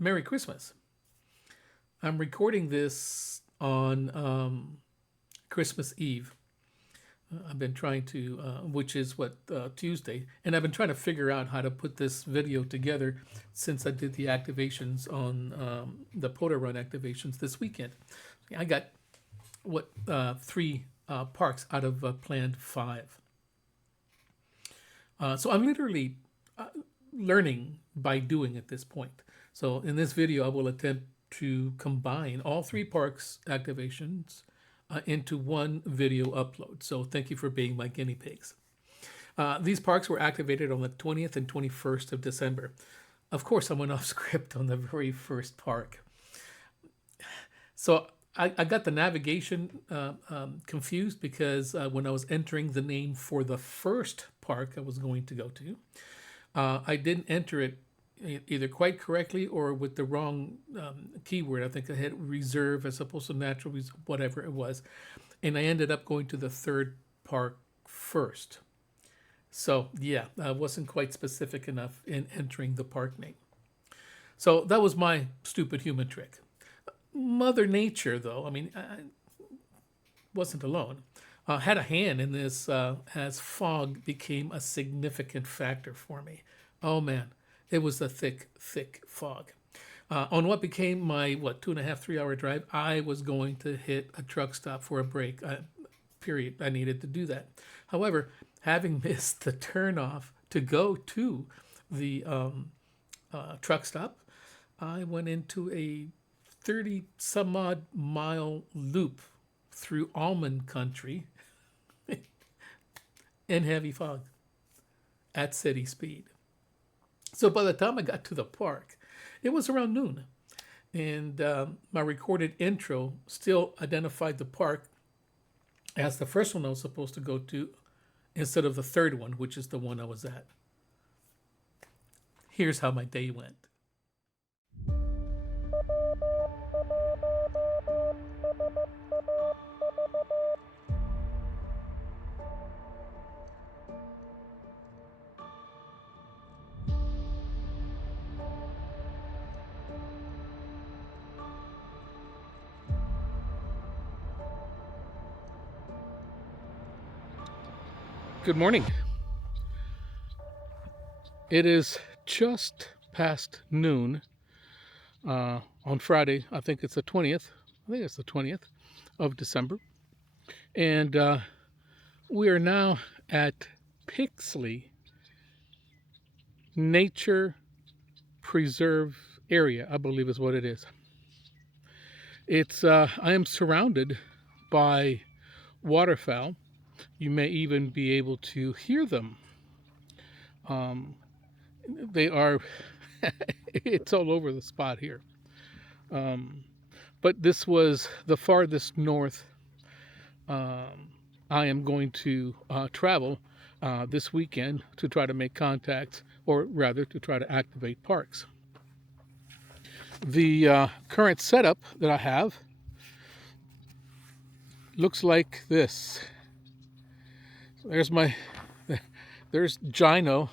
Merry Christmas. I'm recording this on Christmas Eve. I've been trying to, which is Tuesday, and I've been trying to figure out how to put this video together since I did the activations on the POTA Run activations this weekend. I got three parks out of planned five. So I'm literally learning by doing at this point. So in this video, I will attempt to combine all three parks activations into one video upload. So thank you for being my guinea pigs. These parks were activated on the 20th and 21st of December. Of course, I went off script on the very first park. So I got the navigation confused because when I was entering the name for the first park I was going to go to, I didn't enter it either quite correctly or with the wrong keyword. I think I had reserve as opposed to natural, whatever it was. And I ended up going to the third park first. So yeah, I wasn't quite specific enough in entering the park name. So that was my stupid human trick. Mother Nature, though, I wasn't alone. Had a hand in this as fog became a significant factor for me. Oh man, it was a thick, thick fog. On what became my 2.5, 3 hour drive, I was going to hit a truck stop for a break. Period. I needed to do that. However, having missed the turnoff to go to the truck stop, I went into a 30 some odd mile loop through almond country in heavy fog at city speed. So by the time I got to the park, it was around noon. And my recorded intro still identified the park as the first one I was supposed to go to instead of the third one, which is the one I was at. Here's how my day went. Good morning. It is just past noon on Friday. I think it's the 20th. I think it's the 20th of December. And we are now at Pixley Nature Preserve Area, I believe is what it is. It's I am surrounded by waterfowl. You may even be able to hear them. They are, it's all over the spot here. But this was the farthest north I am going to travel this weekend to try to make contacts, or rather to try to activate parks. The current setup that I have looks like this. There's Gino,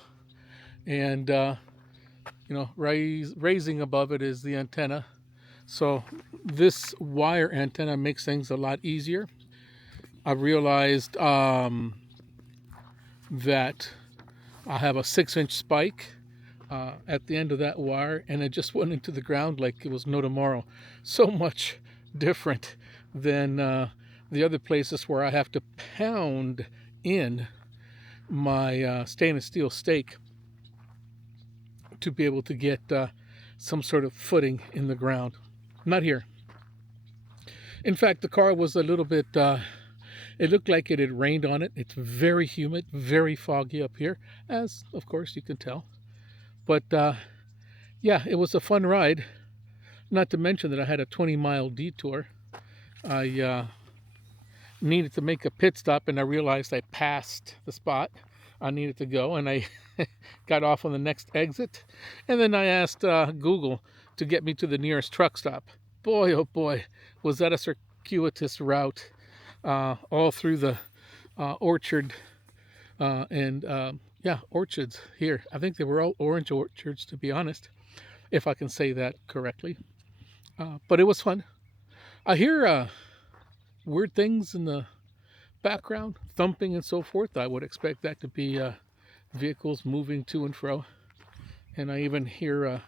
and raising above it is the antenna. So this wire antenna makes things a lot easier. I realized that I have a 6-inch spike at the end of that wire, and it just went into the ground like it was no tomorrow. So much different than the other places where I have to pound in my stainless steel stake to be able to get some sort of footing in the ground. Not here. In fact, the car was a little bit, it looked like it had rained on it. It's very humid, very foggy up here, as of course you can tell. But yeah, it was a fun ride. Not to mention that I had a 20-mile detour. I needed to make a pit stop, and I realized I passed the spot I needed to go, and I got off on the next exit. And then I asked Google to get me to the nearest truck stop. Boy, oh boy, was that a circuitous route all through the orchard and orchards here. I think they were all orange orchards, to be honest. if I can say that correctly. But it was fun. I hear weird things in the background, thumping and so forth. I would expect that to be vehicles moving to and fro. And I even hear a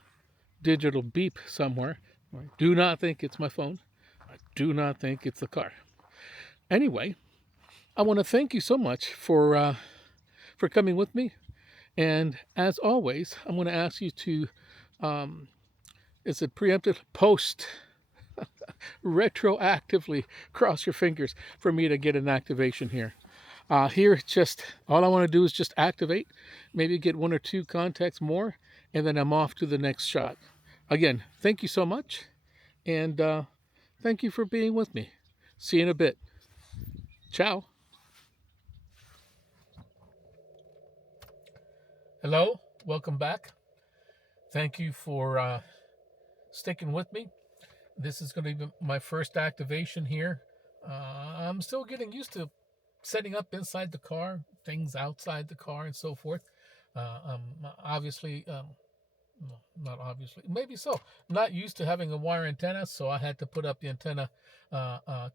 digital beep somewhere. I do not think it's my phone. I do not think it's the car. Anyway, I want to thank you so much for coming with me. And as always, I'm going to ask you to, um, is it preemptive? Post retroactively cross your fingers for me to get an activation here. Here, just all I want to do is just activate, maybe get one or two contacts more, and then I'm off to the next shot. Again, thank you so much, and thank you for being with me. See you in a bit. Ciao. Hello, welcome back. Thank you for sticking with me. This is going to be my first activation here. I'm still getting used to setting up inside the car, things outside the car, and so forth. Obviously, no, not obviously, maybe so. Not used to having a wire antenna, so I had to put up the antenna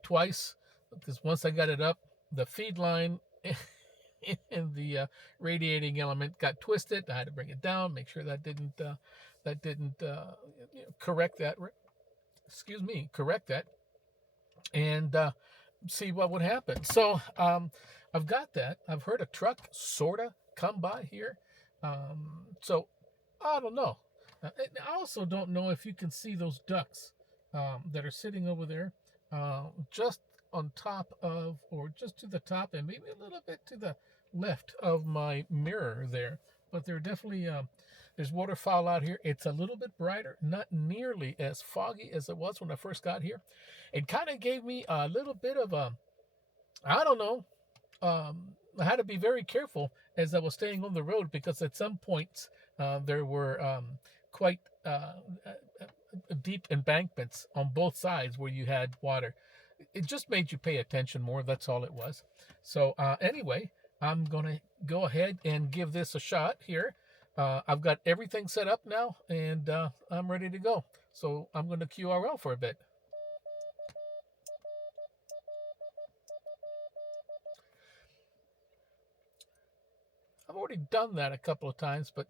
twice because once I got it up, the feed line and the radiating element got twisted. I had to bring it down, make sure that didn't correct that. Excuse me, correct that, and see what would happen. So I've got that. I've heard a truck sorta come by here. So I don't know. I also don't know if you can see those ducks that are sitting over there, just on top of, or just to the top, and maybe a little bit to the left of my mirror there. But they're definitely there's waterfowl out here. It's a little bit brighter, not nearly as foggy as it was when I first got here. It kind of gave me a little bit of a, I don't know. I had to be very careful as I was staying on the road because at some points there were quite deep embankments on both sides where you had water. It just made you pay attention more. That's all it was. So anyway, I'm gonna go ahead and give this a shot here. I've got everything set up now, and I'm ready to go. So I'm going to QRL for a bit. I've already done that a couple of times, but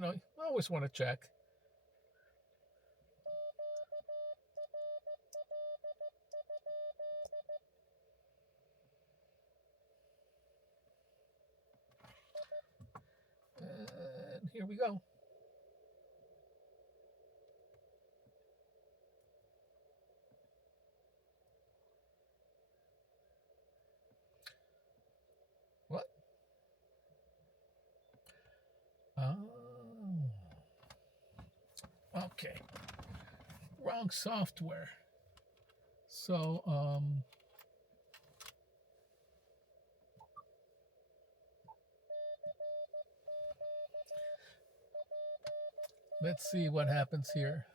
I always want to check. And here we go. What? Oh. Okay. Wrong software. So, let's see what happens here.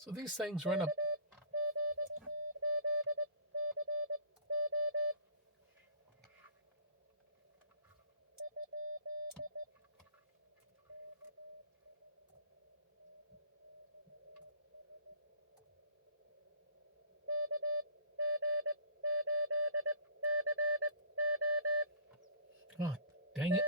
So these things run up. Oh, dang it.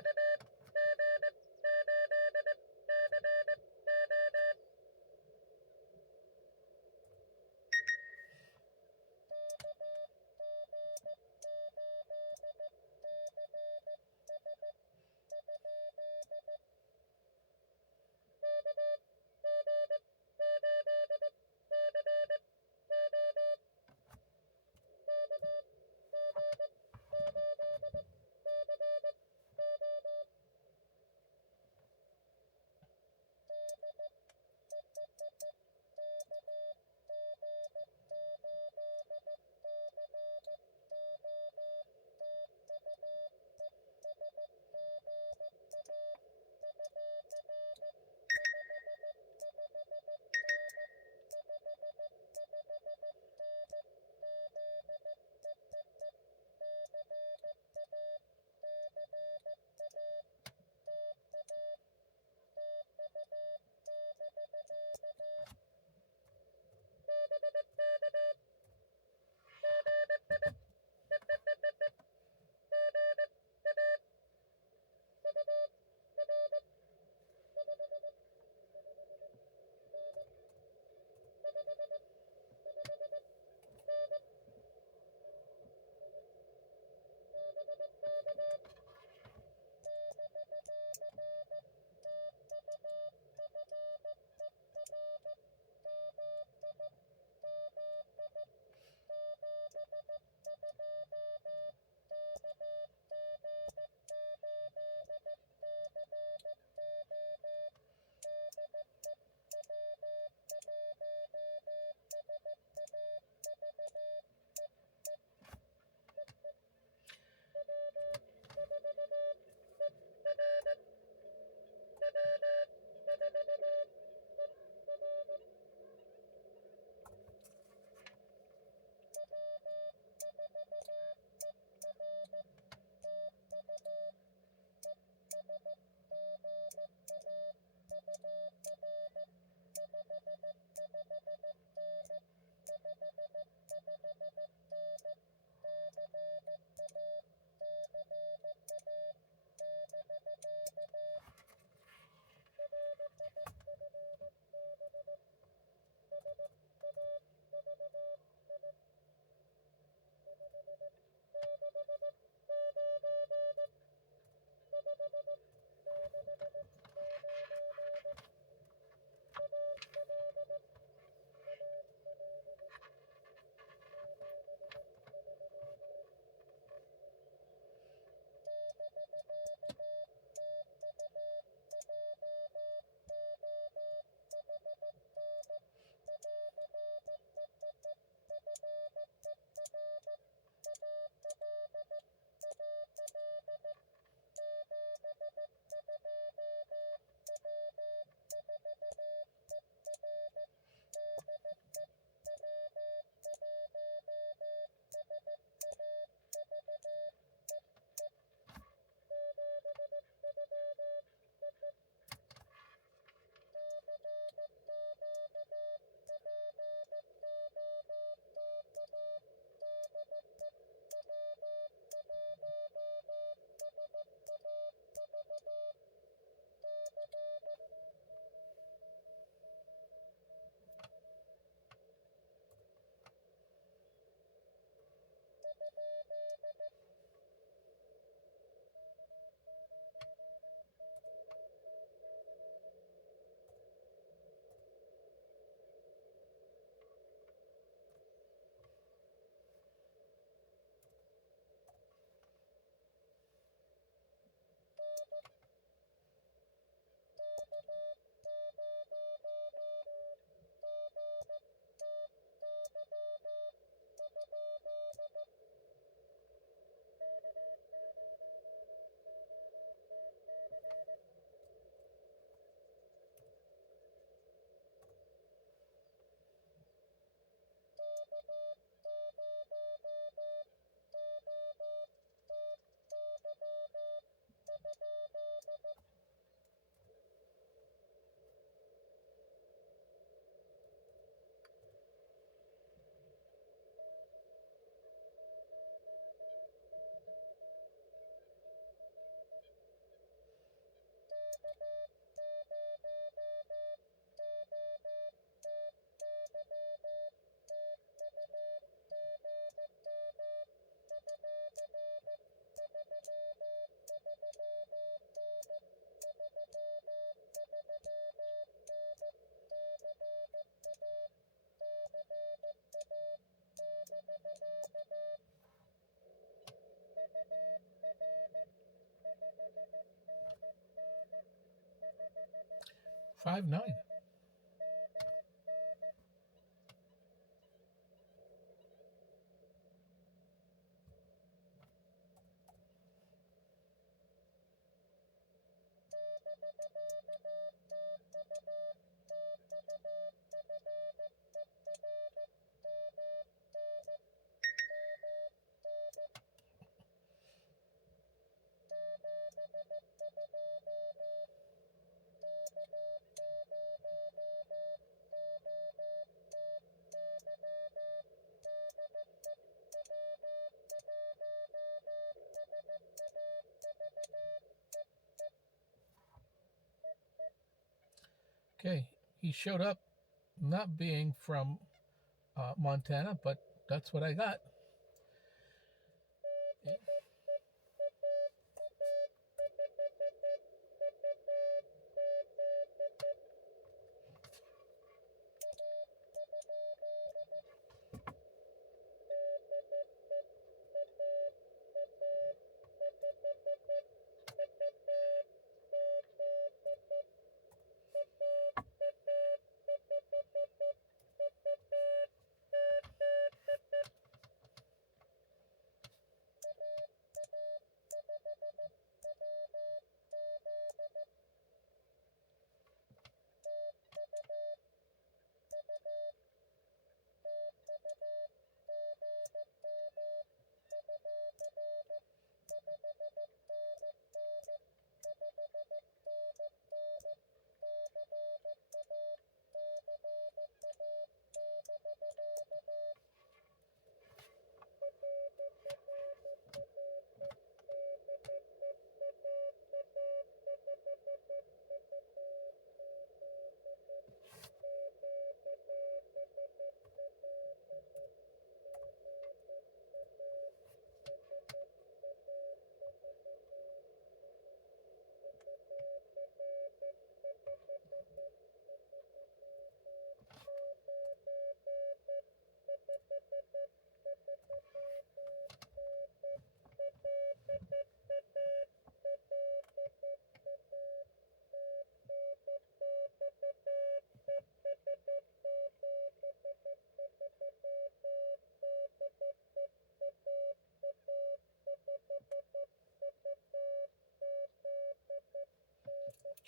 5'9". Okay, he showed up not being from Montana, but that's what I got.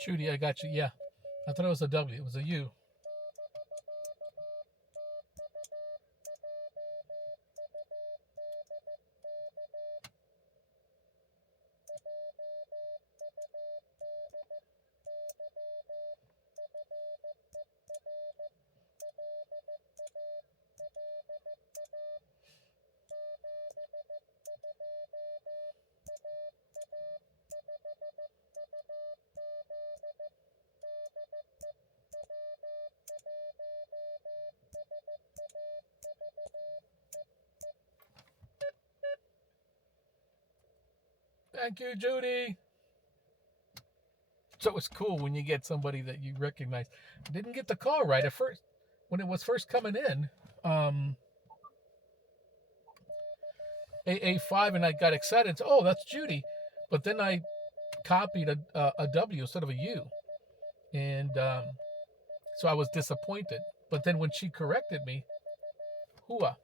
Judy, I got you. Yeah, I thought it was a W. It was a U. Thank you, Judy. So it's cool when you get somebody that you recognize. I didn't get the call right at first when it was first coming in. AA5, and I got excited. So, oh, that's Judy. But then I copied a W instead of a U, and so I was disappointed. But then when she corrected me, hua.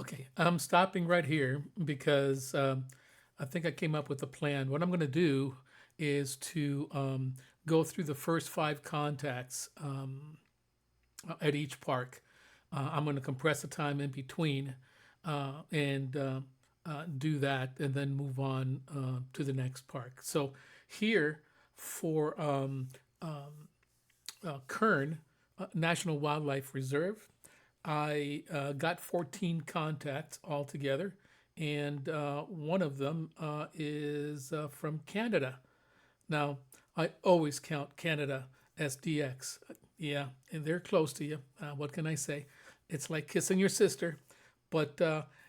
Okay, I'm stopping right here because I think I came up with a plan. What I'm going to do is to go through the first 5 contacts at each park. I'm going to compress the time in between and do that, and then move on to the next park. So here for Kern National Wildlife Reserve, I got 14 contacts altogether, and one of them is from Canada. Now, I always count Canada as DX. Yeah, and they're close to you. What can I say? It's like kissing your sister, but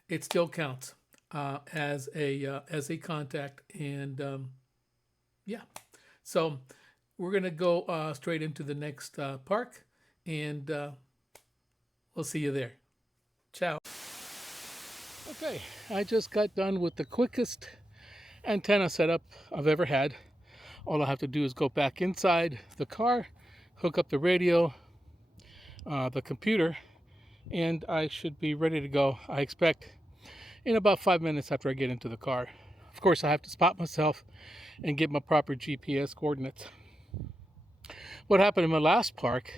it still counts as a contact. And yeah, so we're gonna go straight into the next park, and we'll see you there. Ciao. Okay, I just got done with the quickest antenna setup I've ever had. All I have to do is go back inside the car, hook up the radio, the computer, and I should be ready to go. I expect in about 5 minutes after I get into the car. Of course, I have to spot myself and get my proper GPS coordinates. What happened in my last park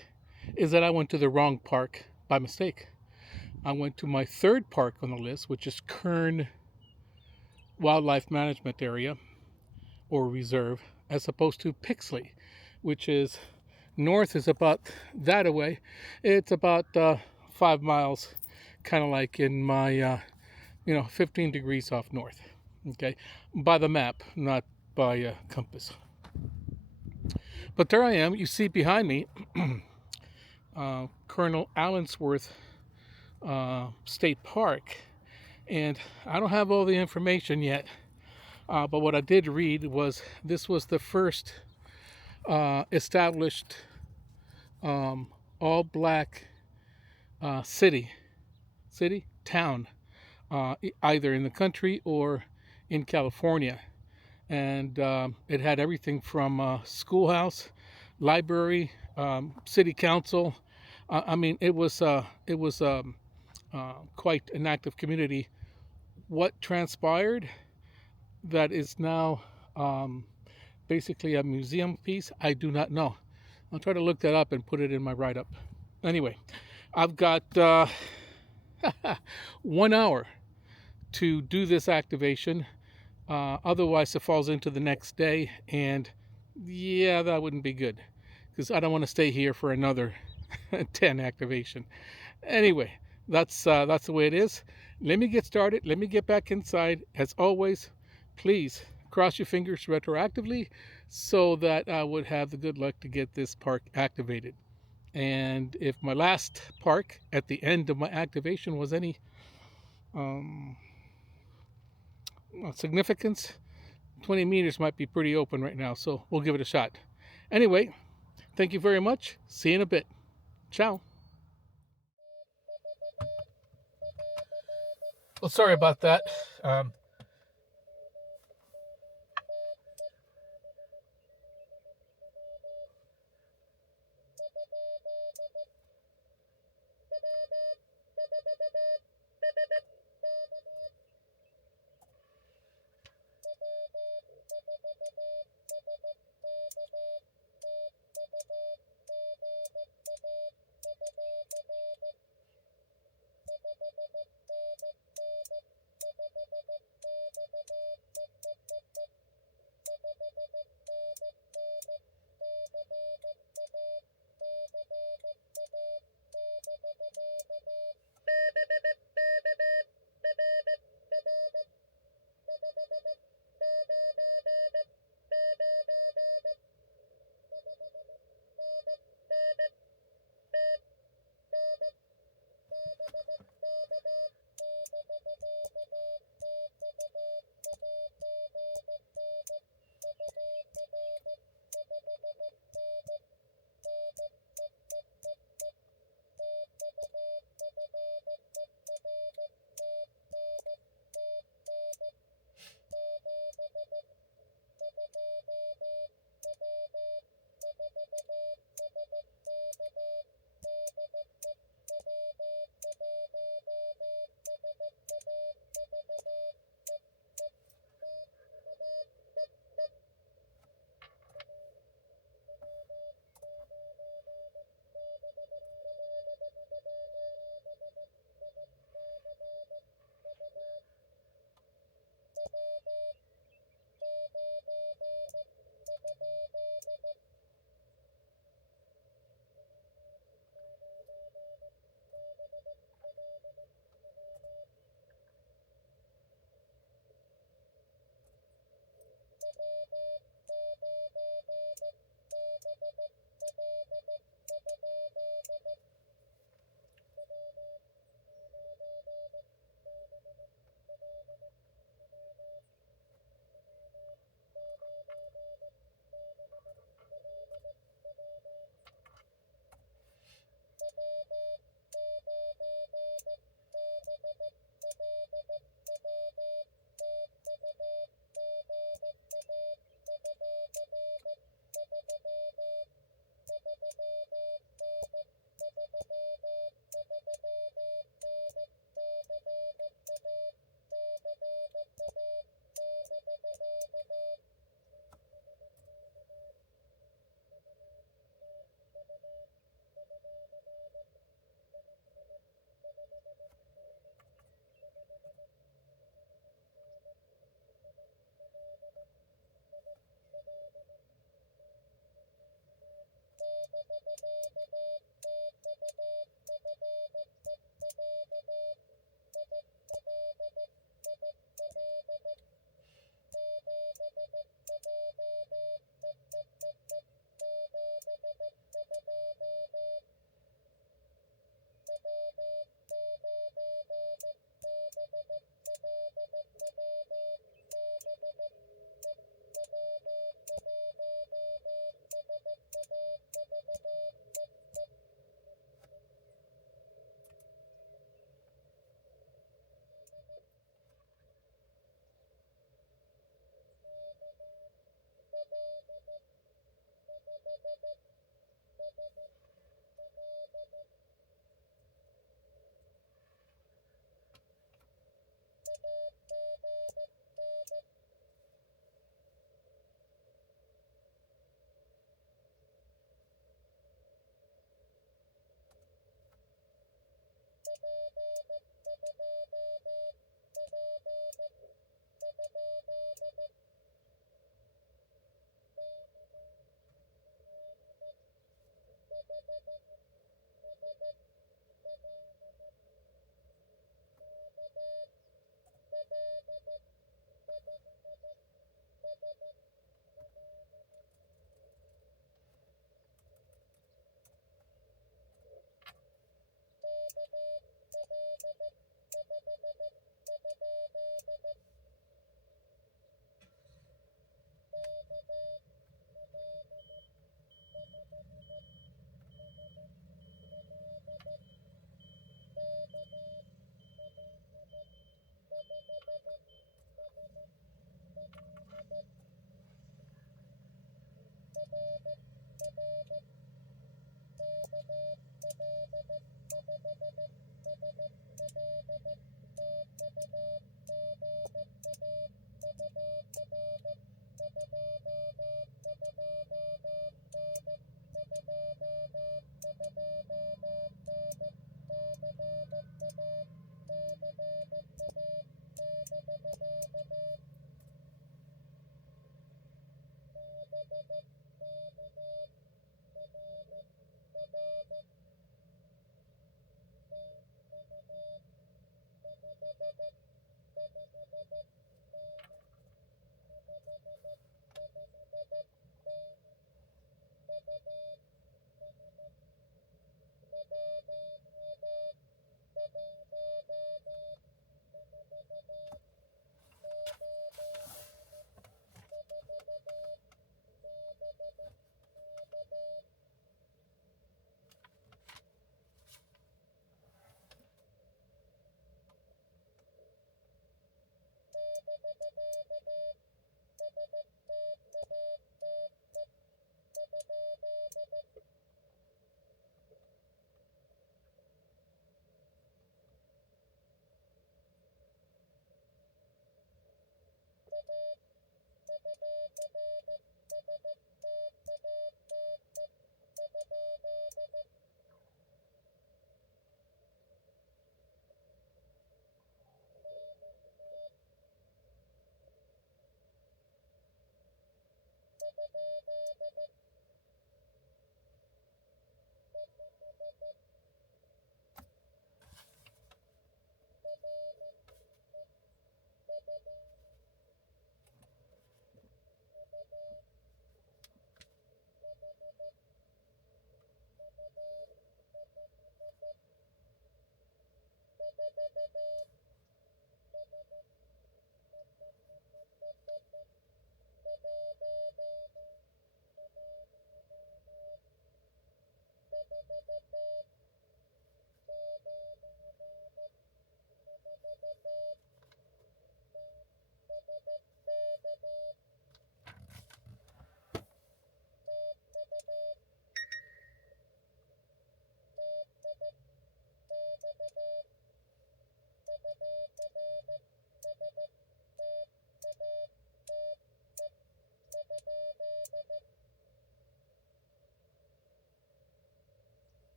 is that I went to the wrong park by mistake. I went to my third park on the list, which is Kern Wildlife Management Area or Reserve, as opposed to Pixley, which is north, is about that away. It's about 5 miles, kind of like in my 15 degrees off north. Okay, by the map, not by compass. But there I am. You see behind me Colonel Allensworth State Park, and I don't have all the information yet, but what I did read was this was the first established all black town, either in the country or in California. And it had everything from schoolhouse, library, city council. I mean, it was quite an active community. What transpired that is now basically a museum piece, I do not know. I'll try to look that up and put it in my write-up. Anyway, I've got 1 hour to do this activation. Otherwise, it falls into the next day, and yeah, that wouldn't be good because I don't want to stay here for another 10 activation. Anyway, that's the way it is. Let me get started. Let me get back inside. As always, please cross your fingers retroactively so that I would have the good luck to get this park activated. And if my last park at the end of my activation was any significance, 20 meters might be pretty open right now, so we'll give it a shot. Anyway, thank you very much. See you in a bit. Ciao. Well, sorry about that.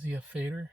Is he a fader?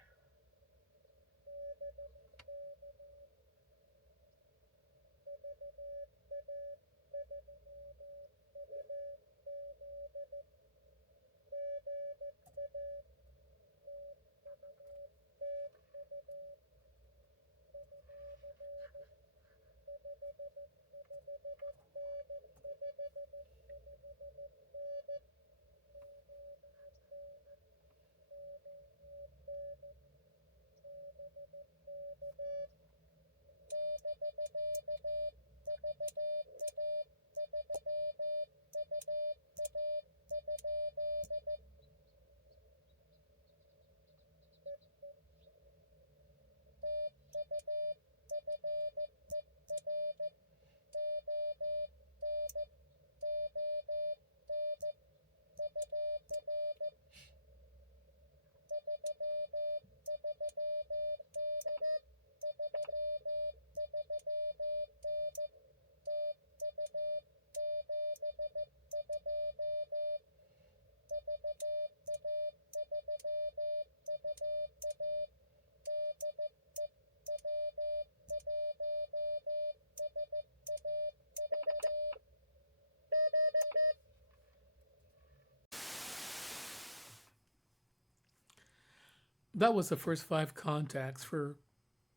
That was the first 5 contacts for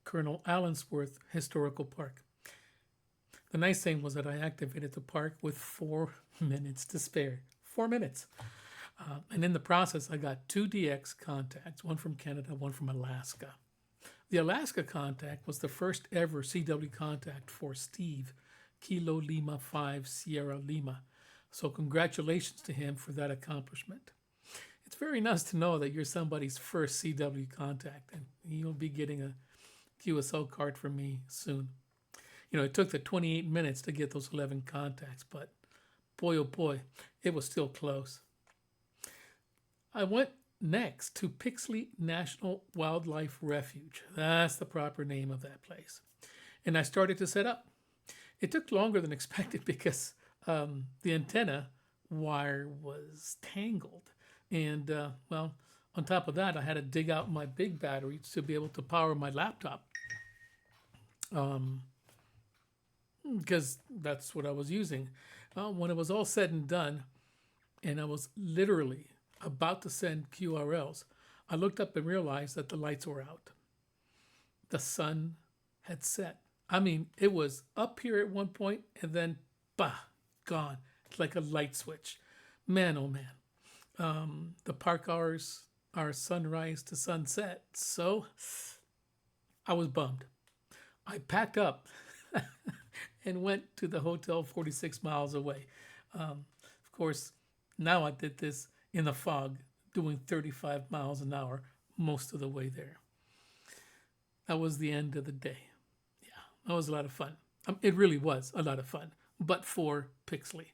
Colonel Allensworth Historical Park. The nice thing was that I activated the park with 4 minutes to spare. 4 minutes. And in the process, I got 2 DX contacts, one from Canada, one from Alaska. The Alaska contact was the first ever CW contact for Steve, Kilo Lima 5 Sierra Lima. So congratulations to him for that accomplishment. It's very nice to know that you're somebody's first CW contact, and you'll be getting a QSL card from me soon. You know, it took the 28 minutes to get those 11 contacts, but boy, oh boy, it was still close. I went next to Pixley National Wildlife Refuge. That's the proper name of that place. And I started to set up. It took longer than expected because the antenna wire was tangled. And, well, on top of that, I had to dig out my big batteries to be able to power my laptop. Because that's what I was using. When it was all said and done, and I was literally about to send QRLs, I looked up and realized that the lights were out. The sun had set. I mean, it was up here at one point and then, bah, gone. It's like a light switch. Man, oh man. The park hours are sunrise to sunset, so I was bummed. I packed up and went to the hotel 46 miles away. Of course, now I did this in the fog, doing 35 miles an hour most of the way there. That was the end of the day. Yeah, that was a lot of fun. It really was a lot of fun, but for Pixley.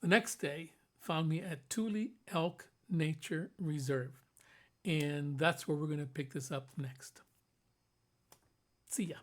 The next day found me at Thule Elk Nature Reserve, and that's where we're going to pick this up next. See ya.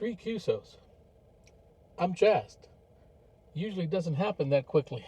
3 QSOs. I'm jazzed. Usually doesn't happen that quickly.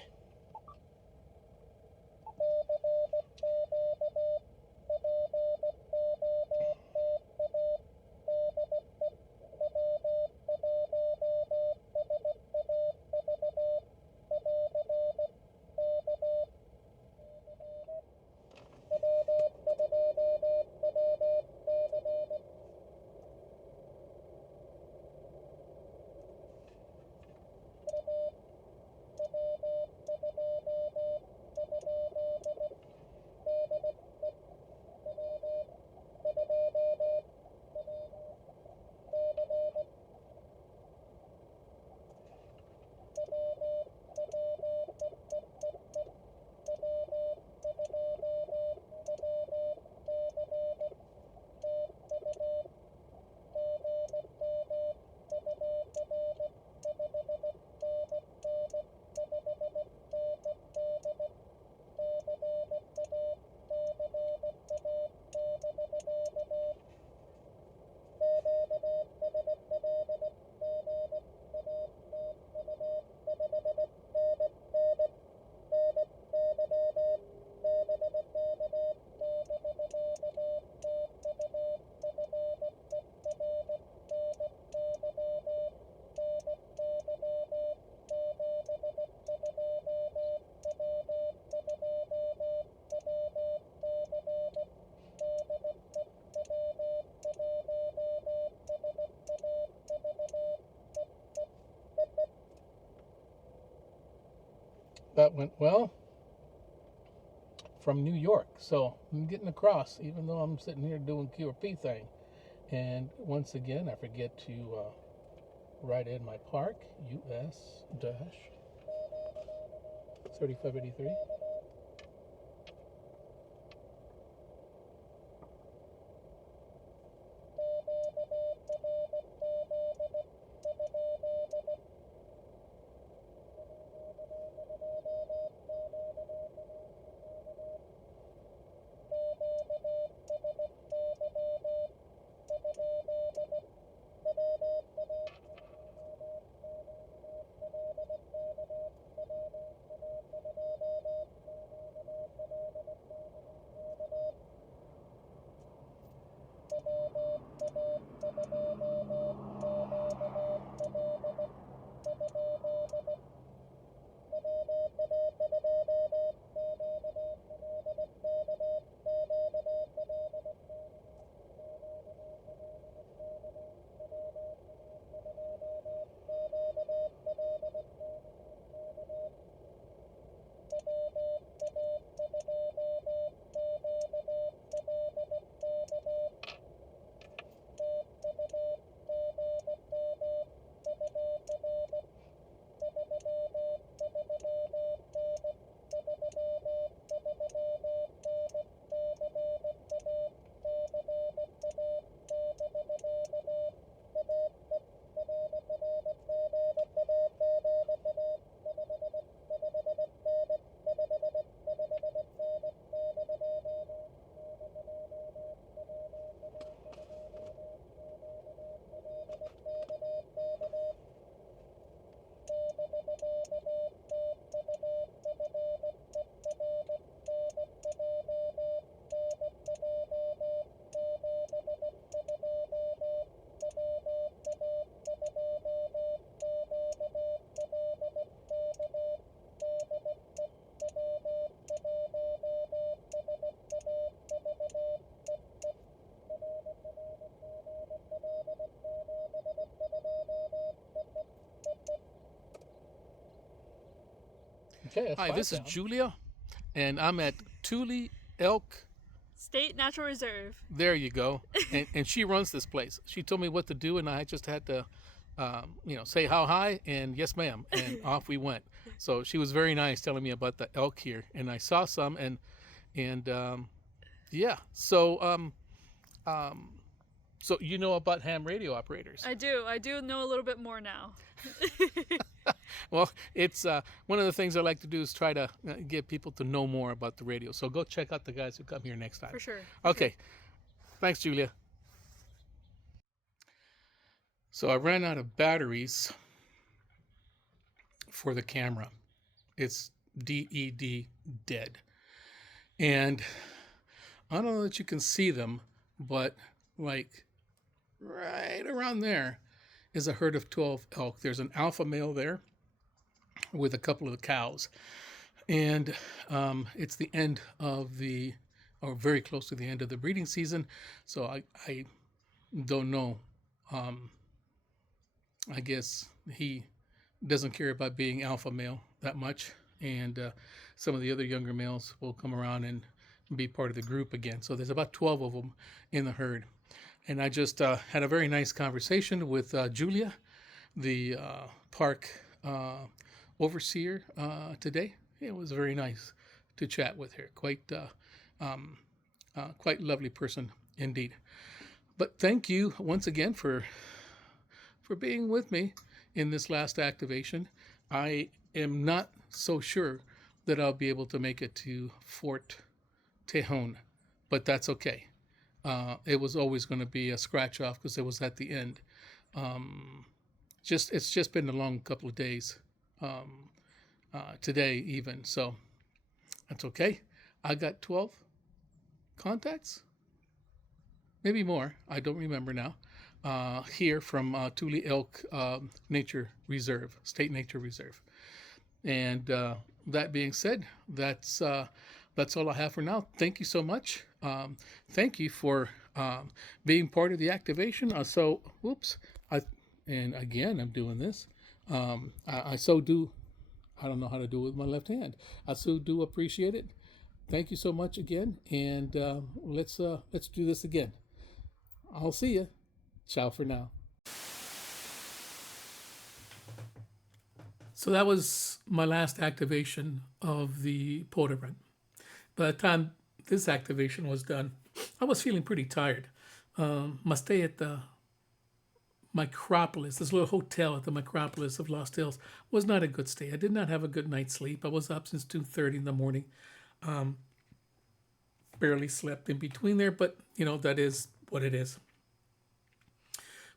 That went well from New York. So I'm getting across, even though I'm sitting here doing QRP thing. And once again, I forget to write in my park, US-3583. Okay, Hi, this is Julia, and I'm at Tule Elk State Natural Reserve. There you go. And she runs this place. She told me what to do, and I just had to, say how high and yes, ma'am, and off we went. So she was very nice telling me about the elk here, and I saw some, and yeah. So you know about ham radio operators. I do. I do know a little bit more now. Well, it's one of the things I like to do is try to get people to know more about the radio. So go check out the guys who come here next time. For sure. Okay. Thanks, Julia. So I ran out of batteries for the camera. It's DED, dead. And I don't know that you can see them, but like right around there is a herd of 12 elk. There's an alpha male there with a couple of the cows. And it's the end of the, or very close to the end of the breeding season. So I don't know. I guess he doesn't care about being alpha male that much. And some of the other younger males will come around and be part of the group again. So there's about 12 of them in the herd. And I just had a very nice conversation with Julia, the park overseer today. It was very nice to chat with her. Quite lovely person indeed. But thank you once again for being with me in this last activation. I am not so sure that I'll be able to make it to Fort Tejon, but that's okay. It was always going to be a scratch off because it was at the end. It's just been a long couple of days. Today even, so that's okay. I got 12 contacts, maybe more. I don't remember now. Here from Tule Elk Nature Reserve, State Nature Reserve. And that being said, that's all I have for now. Thank you so much. Thank you for being part of the activation. And again, I'm doing this. I don't know how to do it with my left hand. I so do appreciate it. Thank you so much again, and let's do this again. I'll see you. Ciao for now. So that was my last activation of the POTA Run. By the time this activation was done, I was feeling pretty tired. My stay at the Micropolis, this little hotel at the Micropolis of Lost Hills, was not a good stay. I did not have a good night's sleep. I was up since 2:30 in the morning. Barely slept in between there, but that is what it is.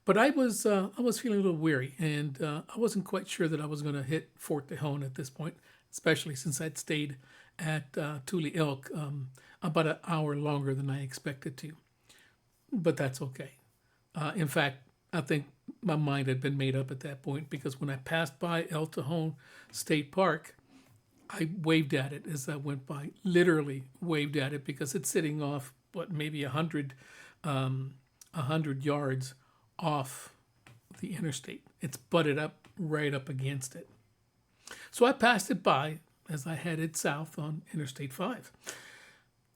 But I was feeling a little weary, and I wasn't quite sure that I was going to hit Fort Tejon at this point, especially since I'd stayed at Tule Elk about an hour longer than I expected to. But that's okay. In fact, I think my mind had been made up at that point, because when I passed by El Tejon State Park, I waved at it as I went by, literally waved at it, because it's sitting off, maybe 100 yards off the interstate. It's butted up right up against it. So I passed it by as I headed south on Interstate 5.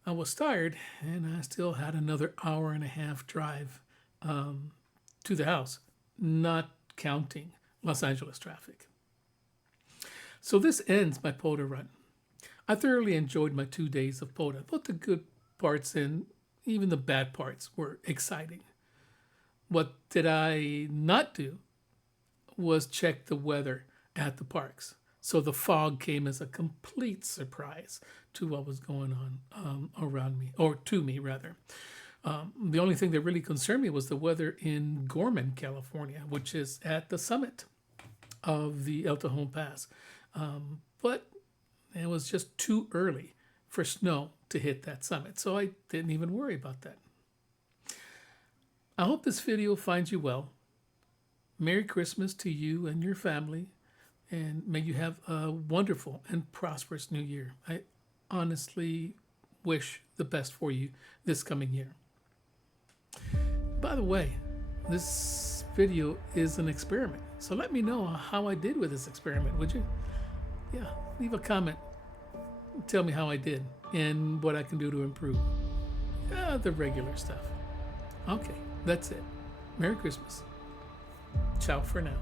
I was tired, and I still had another hour and a half drive to the house, not counting Los Angeles traffic. So this ends my POTA run. I thoroughly enjoyed my 2 days of POTA. Both the good parts and even the bad parts were exciting. What did I not do was check the weather at the parks. So the fog came as a complete surprise to what was going on around me, or to me rather. The only thing that really concerned me was the weather in Gorman, California, which is at the summit of the El Tejon Pass. But it was just too early for snow to hit that summit, so I didn't even worry about that. I hope this video finds you well. Merry Christmas to you and your family, and may you have a wonderful and prosperous new year. I honestly wish the best for you this coming year. By the way, this video is an experiment, so let me know how I did with this experiment, would you? Yeah, leave a comment. Tell me how I did and what I can do to improve. The regular stuff. Okay, that's it. Merry Christmas. Ciao for now.